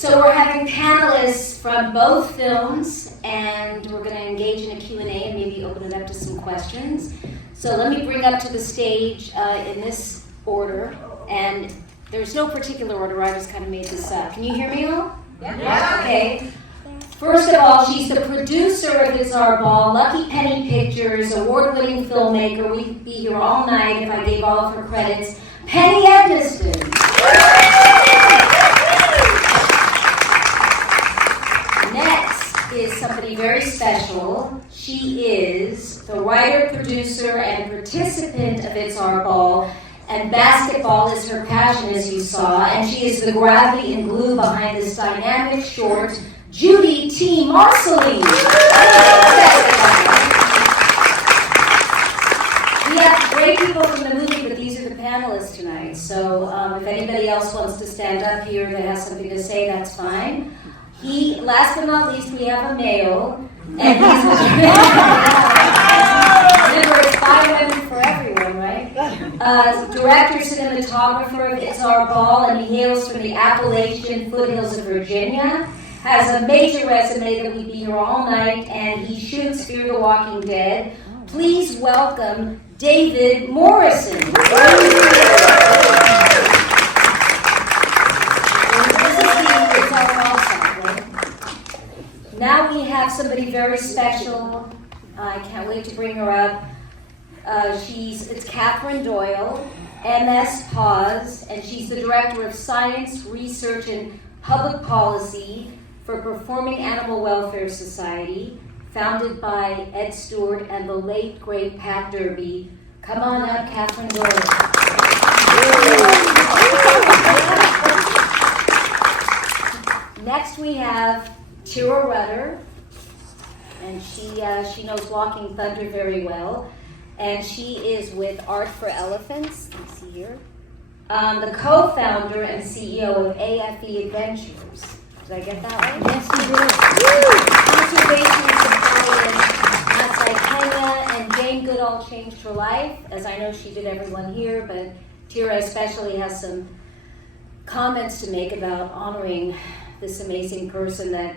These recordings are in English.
So we're having panelists from both films, and we're going to engage in a Q&A and maybe open it up to some questions. So let me bring up to the stage in this order, and there's no particular order, I just kind of made this up. Can you hear me all? Yeah. Okay. First of all, she's the producer of It's Our Ball, Lucky Penny Pictures, award-winning filmmaker. We'd be here all night if I gave all of her credits. Penny Edmiston. Next is somebody very special. She is the writer, producer, and participant of It's Our Ball, and basketball is her passion, as you saw, and she is the gravity and glue behind this dynamic short, Judy T. Marceline. We have great people from the movie, but these are the panelists tonight. So if anybody else wants to stand up here that has something to say, that's fine. Last but not least, we have a male, and he's remember, it's 5 women for everyone, right? Director, cinematographer of It's Our Ball, and he hails from the Appalachian foothills of Virginia. Has a major resume that we'd be here all night, and he shoots Fear the Walking Dead. Please welcome David Morrison. Now we have somebody very special. I can't wait to bring her up. It's Catherine Doyle, MS Paz, and she's the Director of Science, Research, and Public Policy for Performing Animal Welfare Society, founded by Ed Stewart and the late, great Pat Derby. Come on up, Catherine Doyle. Next we have Tira Rudder, and she knows Walking Thunder very well, and she is with Art for Elephants. Let's see here. The co-founder and CEO of AFE Adventures. Did I get that right? Yes, you did. Conservation supported outside Kenya, and Jane Goodall changed her life, as I know she did everyone here, but Tira especially has some comments to make about honoring this amazing person that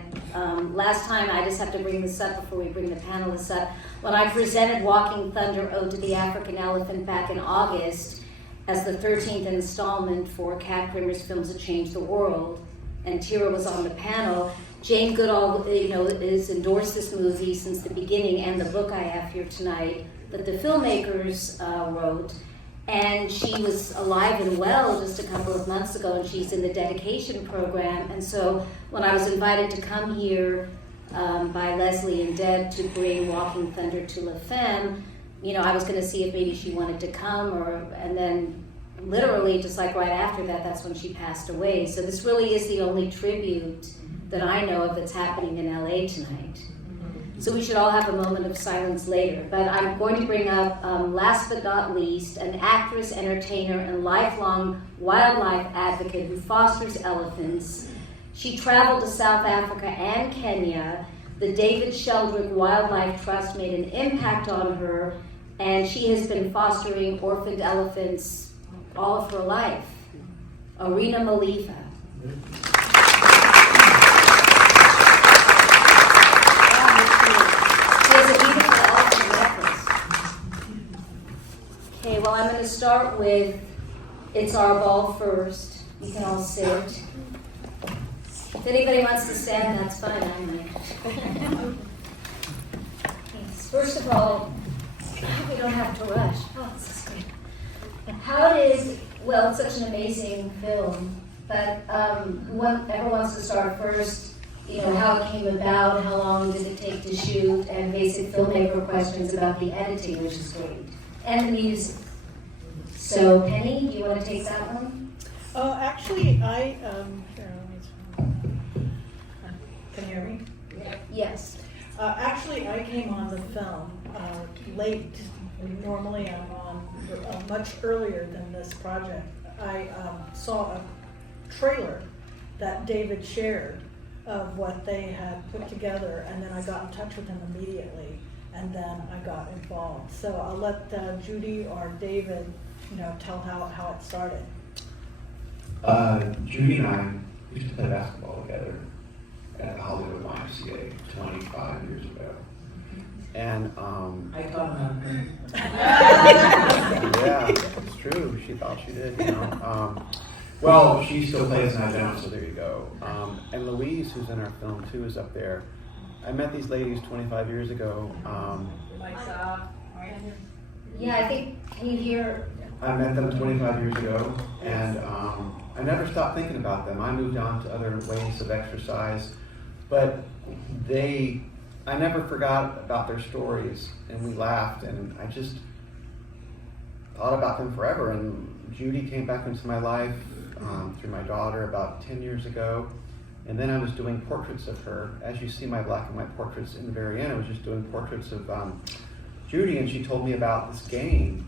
last time, I just have to bring this up before we bring the panelists up, when I presented Walking Thunder Ode to the African Elephant back in August as the 13th installment for KRAMER'S Films That Changed the World, and Tira was on the panel. Jane Goodall, has endorsed this movie since the beginning, and the book I have here tonight that the filmmakers wrote. And she was alive and well just a couple of months ago, and she's in the dedication program. And so when I was invited to come here by Leslie and Deb to bring Walking Thunder to La Femme, I was going to see if maybe she wanted to come, and then literally just like right after that, that's when she passed away. So this really is the only tribute that I know of that's happening in LA tonight. So we should all have a moment of silence later. But I'm going to bring up, last but not least, an actress, entertainer, and lifelong wildlife advocate who fosters elephants. She traveled to South Africa and Kenya. The David Sheldrick Wildlife Trust made an impact on her, and she has been fostering orphaned elephants all of her life. Arena Malifa. Okay, well, I'm going to start with It's Our Ball first. You can all sit. If anybody wants to stand, that's fine. I might. First of all, we don't have to rush. Oh, this is good. It's such an amazing film, but whoever wants to start first, how it came about, how long did it take to shoot, and basic filmmaker questions about the editing, which is great. And the music. So, Penny, do you want to take that one? Actually, can you hear me? Yes. Actually, I came on the film late. Normally, I'm on much earlier than this project. I saw a trailer that David shared of what they had put together, and then I got in touch with him immediately, and then I got involved. So I'll let Judy or David, tell how it started. Judy and I We used to play basketball together at the Hollywood YMCA 25 years ago. And I taught him. yeah, it's true. She thought she did, you know. Well, she still plays and I don't, so there you go. And Louise, who's in our film too, is up there. I met these ladies 25 years ago. Yeah, I think, can you hear? I met them 25 years ago, and I never stopped thinking about them. I moved on to other ways of exercise, but I never forgot about their stories, and we laughed, and I just thought about them forever. And Judy came back into my life through my daughter about 10 years ago, and then I was doing portraits of her. As you see my black and white portraits in the very end, I was just doing portraits of Judy, and she told me about this game,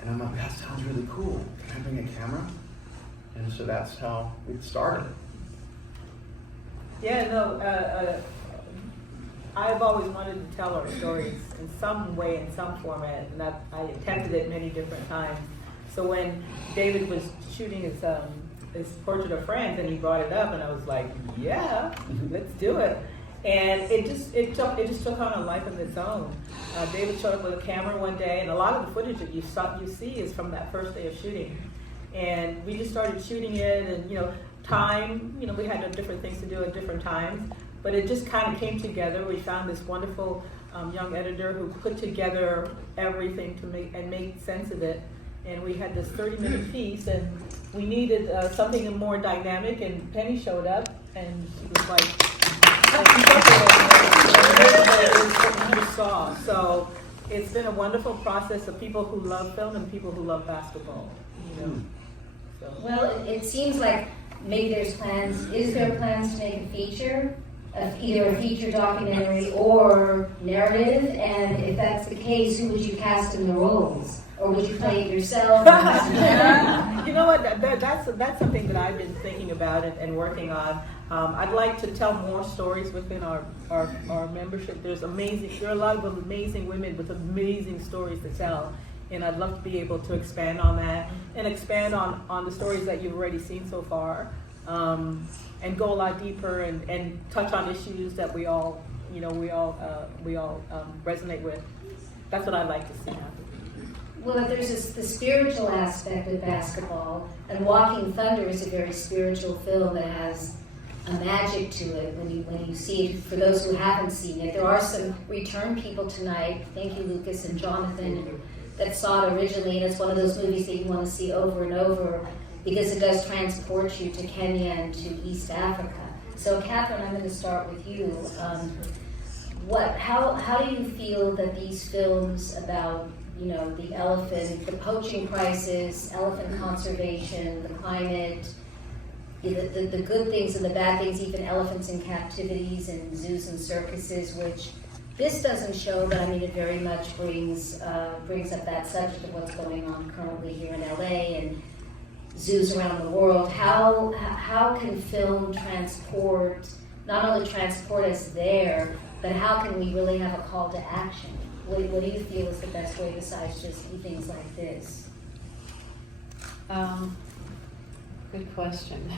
and I'm like, that sounds really cool. Can I bring a camera? And so that's how it started. Yeah, no, I've always wanted to tell our stories in some way, in some format, and I attempted it many different times. So when David was shooting his portrait of Friends, and he brought it up, and I was like, yeah, let's do it. And it just took on a life of its own. David showed up with a camera one day, and a lot of the footage that you see is from that first day of shooting. And we just started shooting it, and we had different things to do at different times, but it just kind of came together. We found this wonderful young editor who put together everything to make sense of it. And we had this 30-minute piece, and we needed something more dynamic, and Penny showed up, and she was like, what you saw. So it's been a wonderful process of people who love film and people who love basketball, So. Well, it seems like maybe there's plans. Is there plans to make a feature, either a feature documentary or narrative? And if that's the case, who would you cast in the roles? Or would you play it yourself? You know what? That's something that I've been thinking about and working on. I'd like to tell more stories within our membership. There are a lot of amazing women with amazing stories to tell, and I'd love to be able to expand on that and expand on the stories that you've already seen so far, and go a lot deeper and touch on issues that we all resonate with. That's what I'd like to see happen. Well, there's the spiritual aspect of basketball, and Walking Thunder is a very spiritual film that has a magic to it when you see it. For those who haven't seen it, there are some return people tonight. Thank you, Lucas and Jonathan, that saw it originally, and it's one of those movies that you want to see over and over because it does transport you to Kenya and to East Africa. So, Catherine, I'm going to start with you. How do you feel that these films about the elephant, the poaching crisis, elephant conservation, the climate, the good things and the bad things, even elephants in captivities and zoos and circuses, which this doesn't show, but it very much brings up that subject of what's going on currently here in LA and zoos around the world. How can film not only transport us there, but how can we really have a call to action? What do you feel is the best way besides just things like this? Good question.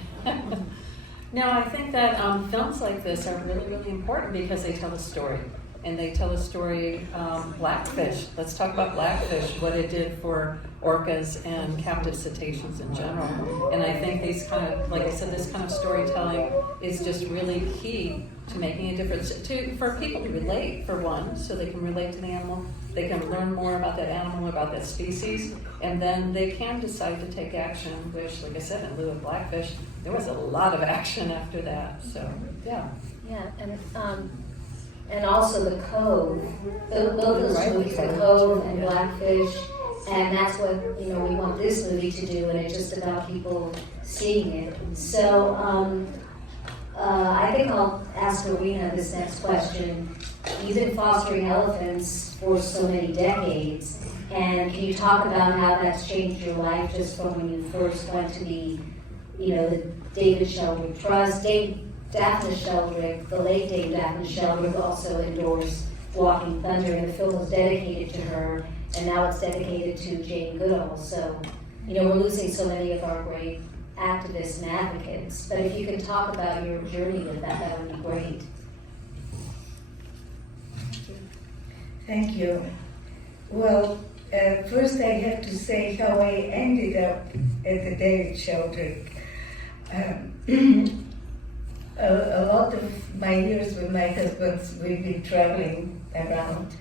No, I think that films like this are really, really important because they tell a story. And they tell a story, Blackfish. Let's talk about Blackfish, what it did for orcas and captive cetaceans in general. And I think these kind of, like I said, this kind of storytelling is just really key to making a difference for people to relate, for one, so they can relate to the animal. They can learn more about that animal, about that species, and then they can decide to take action, which, like I said, in lieu of Blackfish, there was a lot of action after that. So, yeah. Yeah, and also The Cove, both those movies, The Cove and Blackfish, and that's what we want this movie to do, and it's just about people seeing it. So I think I'll ask Arena this next question. You've been fostering elephants for so many decades, and can you talk about how that's changed your life just from when you first went to the David Sheldrick Trust? Daphne Sheldrick, the late Dame Daphne Sheldrick, also endorsed Walking Thunder, and the film was dedicated to her, and now it's dedicated to Jane Goodall. So, we're losing so many of our great activists and advocates. But if you can talk about your journey with that, that would be great. Thank you. Well, first I have to say how I ended up at the David Sheldrick. A lot of my years with my husband, we've been traveling around,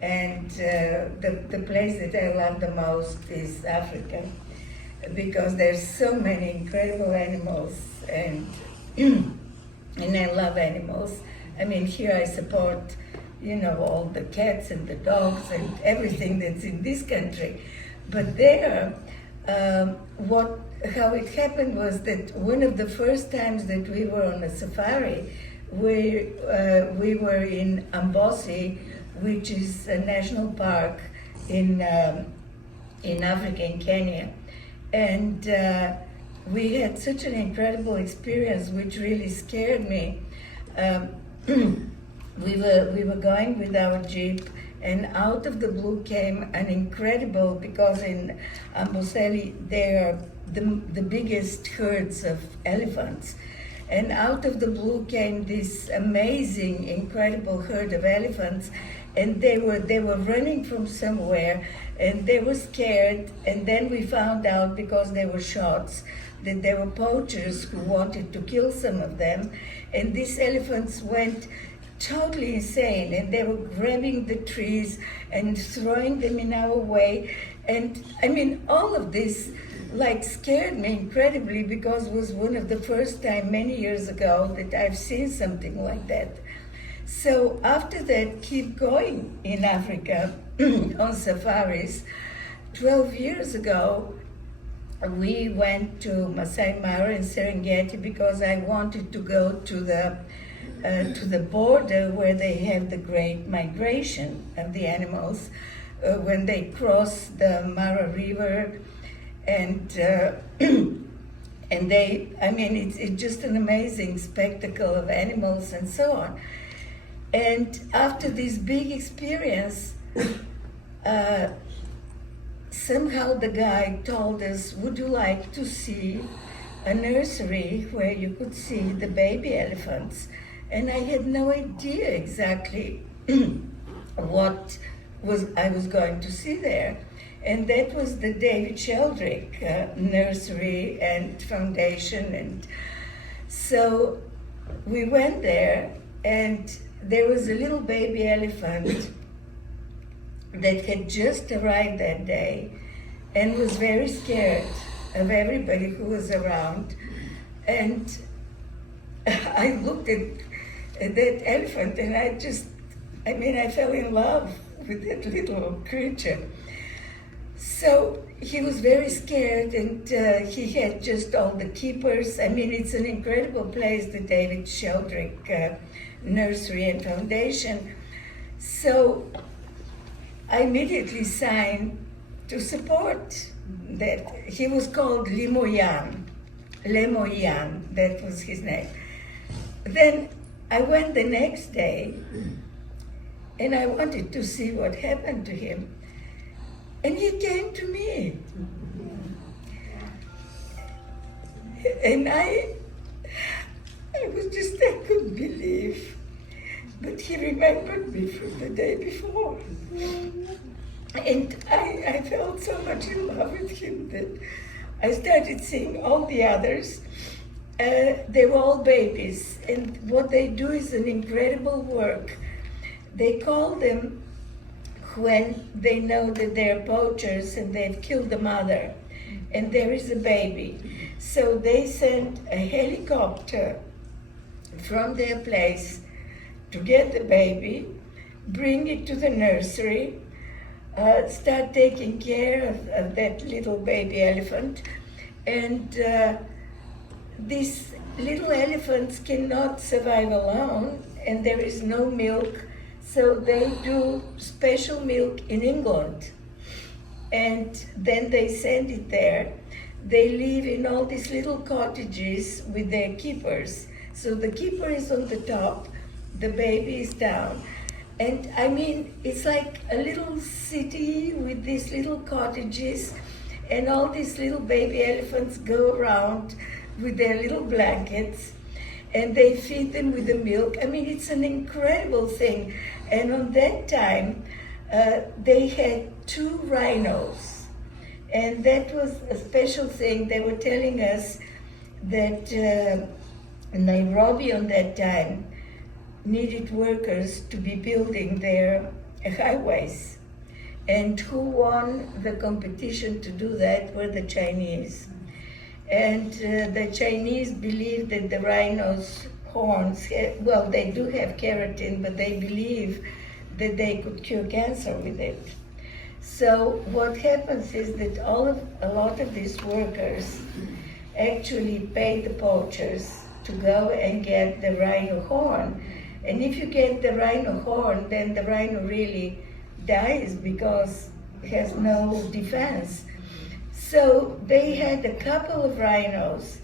and the place that I love the most is Africa, because there's so many incredible animals, and I love animals. I mean, here I support, all the cats and the dogs and everything that's in this country. But there, how it happened was that one of the first times that we were on a safari, we were in Mbosi, which is a national park in Africa, in Kenya. And we had such an incredible experience, which really scared me. We were going with our Jeep, and out of the blue came an incredible, because in Amboseli there are the biggest herds of elephants. And out of the blue came this amazing, incredible herd of elephants, and they were running from somewhere, and they were scared. And then we found out, because there were shots, that there were poachers who wanted to kill some of them, and these elephants went totally insane, and they were grabbing the trees and throwing them in our way. And I mean, all of this scared me incredibly, because it was one of the first time many years ago that I've seen something like that. So after that, keep going in Africa on safaris. 12 years ago, we went to Masai Mara in Serengeti, because I wanted to go to the border where they have the great migration of the animals when they cross the Mara River, and it's just an amazing spectacle of animals and so on. And after this big experience, somehow the guide told us, would you like to see a nursery where you could see the baby elephants? And I had no idea exactly what I was going to see there. And that was the David Sheldrick Nursery and Foundation. And so we went there, and there was a little baby elephant that had just arrived that day and was very scared of everybody who was around. And I looked at that elephant, and I fell in love with that little creature. So he was very scared, and he had just all the keepers. I mean, it's an incredible place, the David Sheldrick Nursery and Foundation. So I immediately signed to support that. He was called Lemoyan, that was his name. Then I went the next day, and I wanted to see what happened to him. And he came to me. And I couldn't believe. But he remembered me from the day before. And I felt so much in love with him that I started seeing all the others. They were all babies, and what they do is an incredible work. They call them when they know that they're poachers and they've killed the mother, and there is a baby. So they send a helicopter from their place to get the baby, bring it to the nursery, start taking care of that little baby elephant. And these little elephants cannot survive alone, and there is no milk, so they do special milk in England. And then they send it there. They live in all these little cottages with their keepers. So the keeper is on the top, the baby is down. And I mean, it's like a little city with these little cottages, And all these little baby elephants go around with their little blankets, and they feed them with the milk. I mean, it's an incredible thing. And on that time, they had 2 rhinos. And that was a special thing. They were telling us that Nairobi on that time needed workers to be building their highways. And who won the competition to do that were the Chinese. And the Chinese believed that the rhinos' horns, well, they do have keratin, but they believe that they could cure cancer with it. So what happens is that a lot of these workers actually pay the poachers to go and get the rhino horn. And if you get the rhino horn, then the rhino really dies because it has no defense. So they had a couple of rhinos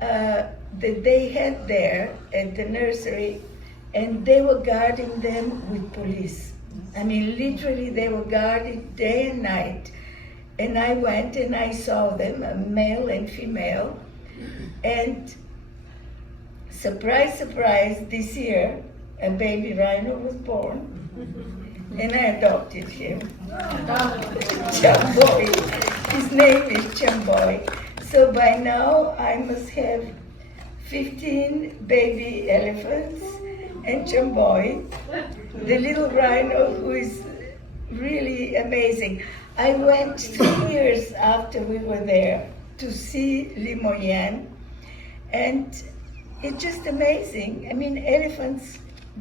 that they had there at the nursery, and they were guarding them with police. I mean, literally, they were guarded day and night. And I went and I saw them, a male and female. And surprise, surprise, this year, a baby rhino was born. And I adopted him. Chamboy. His name is Chamboy. So by now, I must have 15 baby elephants and Chamboy, the little rhino who is really amazing. I went 3 years after we were there to see Limoyen, and it's just amazing. I mean, elephants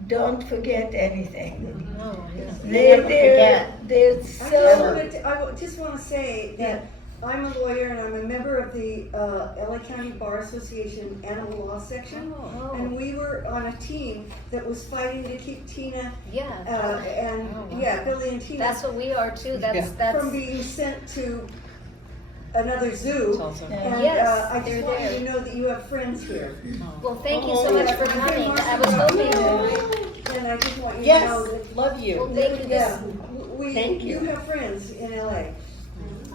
don't forget anything. No, They're so... I just want to say that I'm a lawyer and I'm a member of the LA County Bar Association Animal Law Section. And we were on a team that was fighting to keep Tina Billy and Tina. That's what we are too. That's from being sent to another zoo. And Yes, I just they're want there. you to know that you have friends here. Well, thank you so much for coming. I was hoping. And I just want you to know that love you. Well, thank you. yeah, you have friends in LA.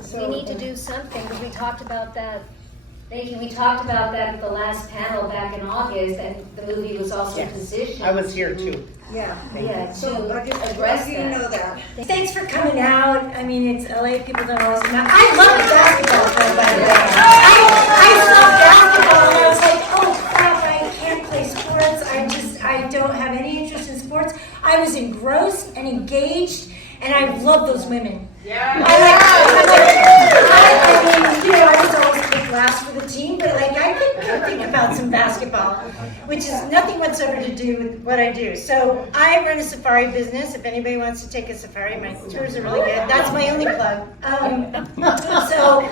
So, We need to do something, because we talked about that. Thank you. We talked about that at the last panel back in August, and the movie was also positioned. I was here too. Yeah, So I to just address want you to know that. that. Thanks for coming out. I mean, it's LA, people don't always know. I love basketball, by the way. I love basketball, and I was like, oh crap, I can't play sports. I don't have any interest in sports. I was engrossed and engaged, and I love those women. I mean, I was always picked last for the team, but like I could think about some basketball, which is nothing whatsoever to do with what I do. So I run a safari business. If anybody wants to take a safari, my tours are really good. That's my only plug. So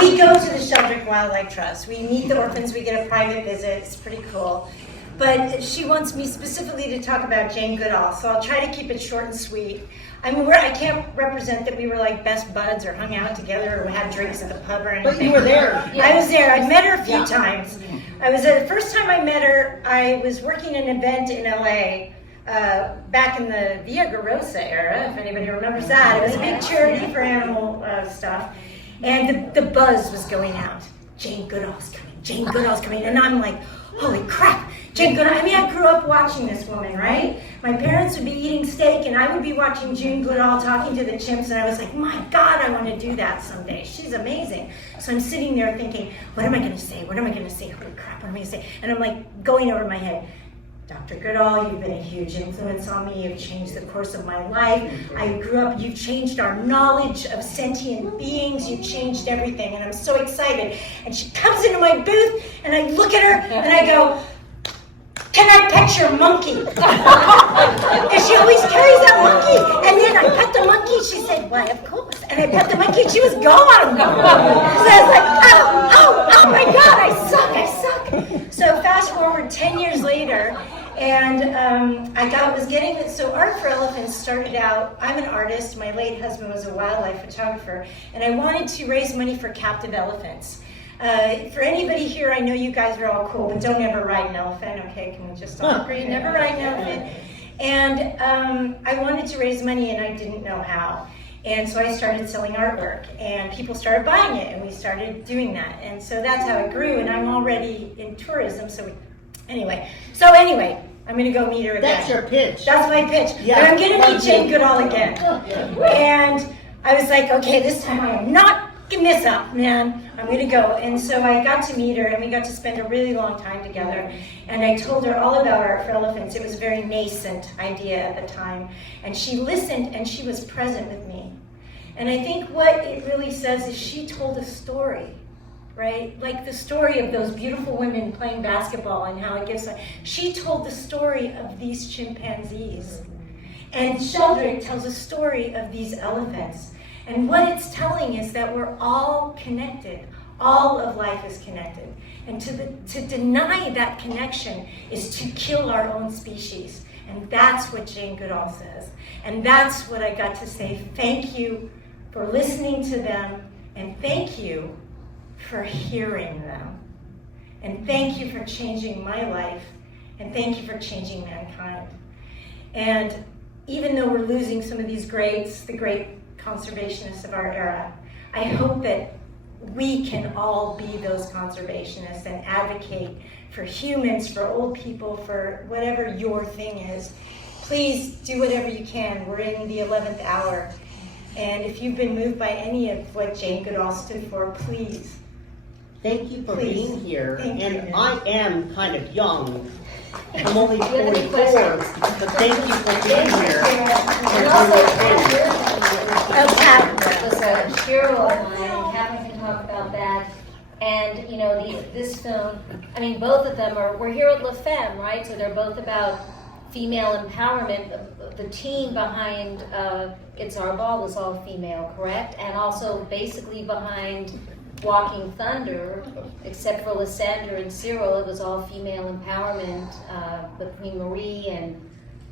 we go to the Sheldrick Wildlife Trust. We meet the orphans. We get a private visit. It's pretty cool. But she wants me specifically to talk about Jane Goodall, so I'll try to keep it short and sweet. I mean, I can't represent that we were like best buds or hung out together or had drinks at the pub or anything. But you were there. I was there. I met her a few times. I was the first time I met her, I was working an event in LA back in the Via Garosa era, if anybody remembers that. It was a big charity for animal stuff. And the buzz was going out. Jane Goodall's coming. Jane Goodall's coming. And I'm like, holy crap. Jane Goodall. I mean, I grew up watching this woman, right? My parents would be eating steak, and I would be watching Jane Goodall talking to the chimps, and I was like, my God, I want to do that someday. She's amazing. So I'm sitting there thinking, what am I going to say? What am I going to say? Holy crap, what am I going to say? And I'm like going over my head. Dr. Goodall, you've been a huge influence on me. You've changed the course of my life. I grew up, you've changed our knowledge of sentient beings. You've changed everything, and I'm so excited. And she comes into my booth, and I look at her, and I go, can I pet your monkey? Because she always carries that monkey. And then I pet the monkey. She said, why, of course. And I pet the monkey, and she was gone. So I was like, oh my God, I suck. So fast forward 10 years later, and was getting it. So Art for Elephants started out, I'm an artist. My late husband was a wildlife photographer. And I wanted to raise money for captive elephants. For anybody here, I know you guys are all cool, but don't ever ride an elephant, okay? Can we just all agree? Never ride an elephant. And I wanted to raise money, and I didn't know how. And so I started selling artwork, and people started buying it, and we started doing that. And so that's how it grew, and I'm already in tourism, so anyway, I'm gonna go meet her again. That's your pitch. That's my pitch. Yeah. But I'm gonna meet Jane Goodall again. And I was like, okay, this time I am not giving this up, man. I'm gonna go. And so I got to meet her, and we got to spend a really long time together. And I told her all about Art for Elephants. It was a very nascent idea at the time. And she listened, and she was present with me. And I think what it really says is she told a story, right? Like the story of those beautiful women playing basketball and how it gives life. She told the story of these chimpanzees. And Sheldrick tells a story of these elephants. And what it's telling is that we're all connected. All of life is connected. And to deny that connection is to kill our own species. And that's what Jane Goodall says. And that's what I got to say. Thank you for listening to them, and thank you for hearing them. And thank you for changing my life, and thank you for changing mankind. And even though we're losing some of these greats, the great conservationists of our era, I hope that we can all be those conservationists and advocate for humans, for old people, for whatever your thing is. Please do whatever you can. We're in the 11th hour. And if you've been moved by any of what Jane Goodall stood for, please. Thank you for Please. being here. Thank And you. I am kind of young. I'm only Do you have any 44, questions? but thank you for being here. And also, Oh, Pat. was a hero of mine, and Catherine can talk about that. And, you know, this film, I mean, both of them we're here at Femme, right? So they're both about female empowerment. The team behind It's Our Ball was all female, correct? And also basically behind Walking Thunder, except for Lysandra and Cyril, it was all female empowerment between Marie and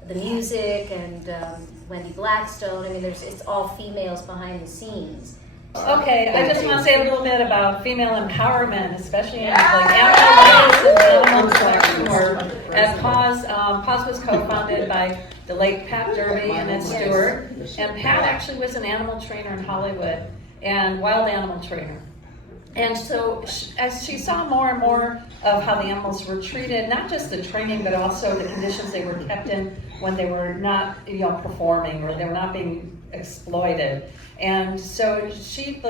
the music and Wendy Blackstone. I mean, it's all females behind the scenes. Okay, I just want to say a little bit about female empowerment, especially in like animal rights and animal protection work. At PAWS, PAWS was co-founded by the late Pat Derby and Ed Stewart. And Pat actually was an animal trainer in Hollywood and wild animal trainer. And so as she saw more and more of how the animals were treated, not just the training, but also the conditions they were kept in when they were not, performing or they were not being exploited. And so she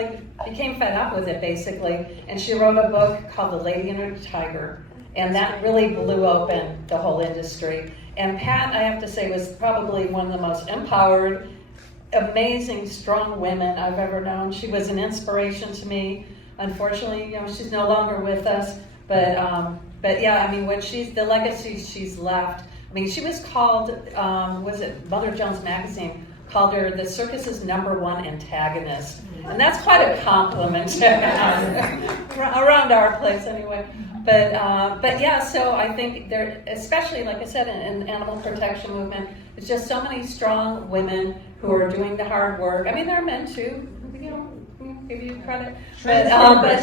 became fed up with it basically, and she wrote a book called The Lady and Her Tiger, and that really blew open the whole industry. And Pat, I have to say, was probably one of the most empowered, amazing, strong women I've ever known. She was an inspiration to me. Unfortunately, she's no longer with us, but yeah, I mean, the legacy she's left. I mean, she was called, Mother Jones Magazine called her the circus's #1 antagonist, and that's quite a compliment around our place anyway. But yeah, so I think there, especially like I said, in animal protection movement, it's just so many strong women who are doing the hard work. I mean, there are men too. Give you credit, but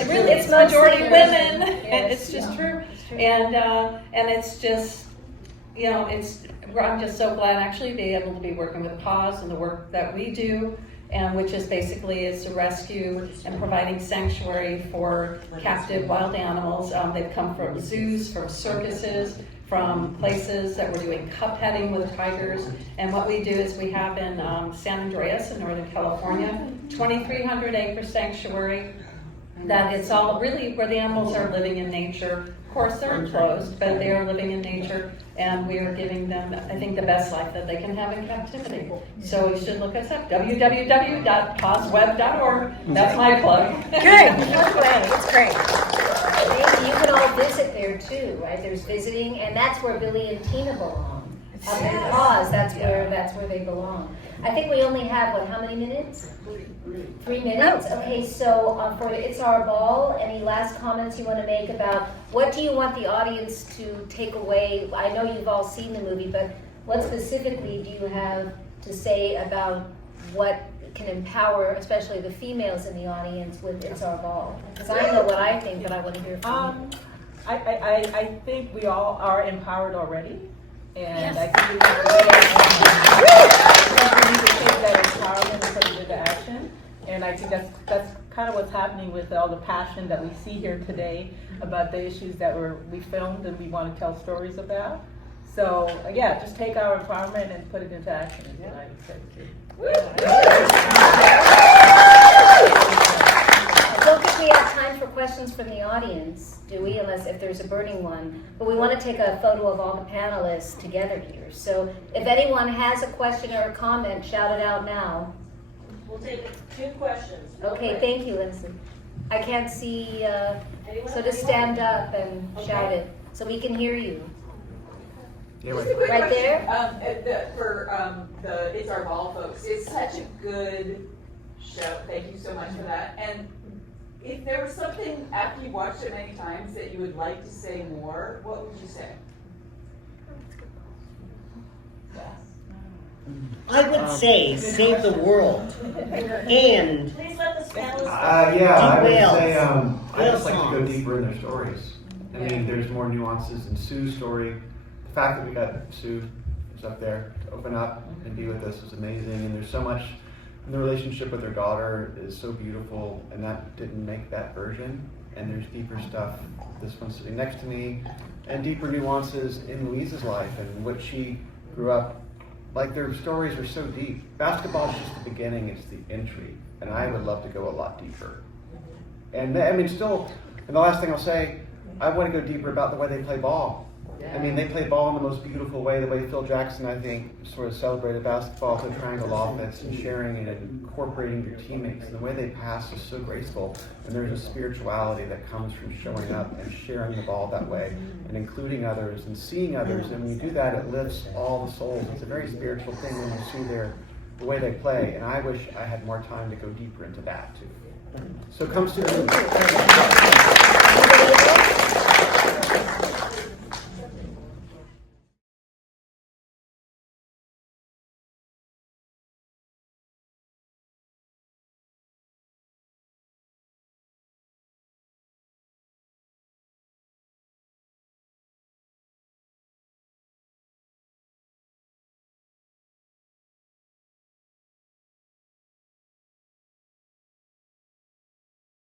really it's majority women. It's just true, and it's just I'm just so glad actually to be able to be working with PAWS and the work that we do, and which is basically to rescue and providing sanctuary for captive wild animals. They've come from zoos, from circuses, from places that we're doing cup heading with tigers. And what we do is we have in San Andreas in Northern California, 2,300 acre sanctuary that it's all really where the animals are living in nature. Of course, they're enclosed, but they are living in nature, and we are giving them, I think, the best life that they can have in captivity. So you should look us up, www.pawsweb.org. That's my plug. Good. It's great. You can all visit there too, right? There's visiting, and that's where Billy and Tina belong. Up in PAWS, that's where they belong. I think we only have, how many minutes? 3 minutes? Okay, so for It's Our Ball, any last comments you want to make about what do you want the audience to take away? I know you've all seen the movie, but what specifically do you have to say about what can empower, especially the females in the audience, with It's Our Ball? Because I know what I think, but I want to hear from you. I think we all are empowered already. And I think we need to take that empowerment and put it into action. And I think that's kind of what's happening with all the passion that we see here today about the issues that we filmed and we want to tell stories about. So yeah, just take our empowerment and put it into action is what I would say too. I don't think we have time for questions from the audience, do we? Unless if there's a burning one. But we want to take a photo of all the panelists together here. So if anyone has a question or a comment, shout it out now. We'll take 2 questions. Okay, thank you, Lindsay. I can't see, so just stand up and shout it so we can hear you. Yeah, Just a quick Right question. there? For the It's Our Ball folks, it's such a good show. Thank you so much for that. And if there was something after you watched it many times that you would like to say more, what would you say? I would say save the world. And Please let the panelists. Yeah, I would Whales. say I just like to go songs. deeper in their stories. I mean, there's more nuances in Sue's story. The fact that we got Sue is up there to open up and be with us is amazing. And there's so much in the relationship with her daughter is so beautiful, and that didn't make that version. And there's deeper stuff. This one's sitting next to me, and deeper nuances in Louise's life and what she grew up. Like, their stories are so deep. Basketball is just the beginning, it's the entry. And I would love to go a lot deeper. And I mean, still, and the last thing I'll say, I want to go deeper about the way they play ball. I mean, they play ball in the most beautiful way, the way Phil Jackson, I think, sort of celebrated basketball, the triangle offense, and sharing it and incorporating your teammates. And the way they pass is so graceful. And there's a spirituality that comes from showing up and sharing the ball that way and including others and seeing others. And when you do that, it lifts all the souls. It's a very spiritual thing when you see the way they play. And I wish I had more time to go deeper into that, too. So come see the movie. Anybody else?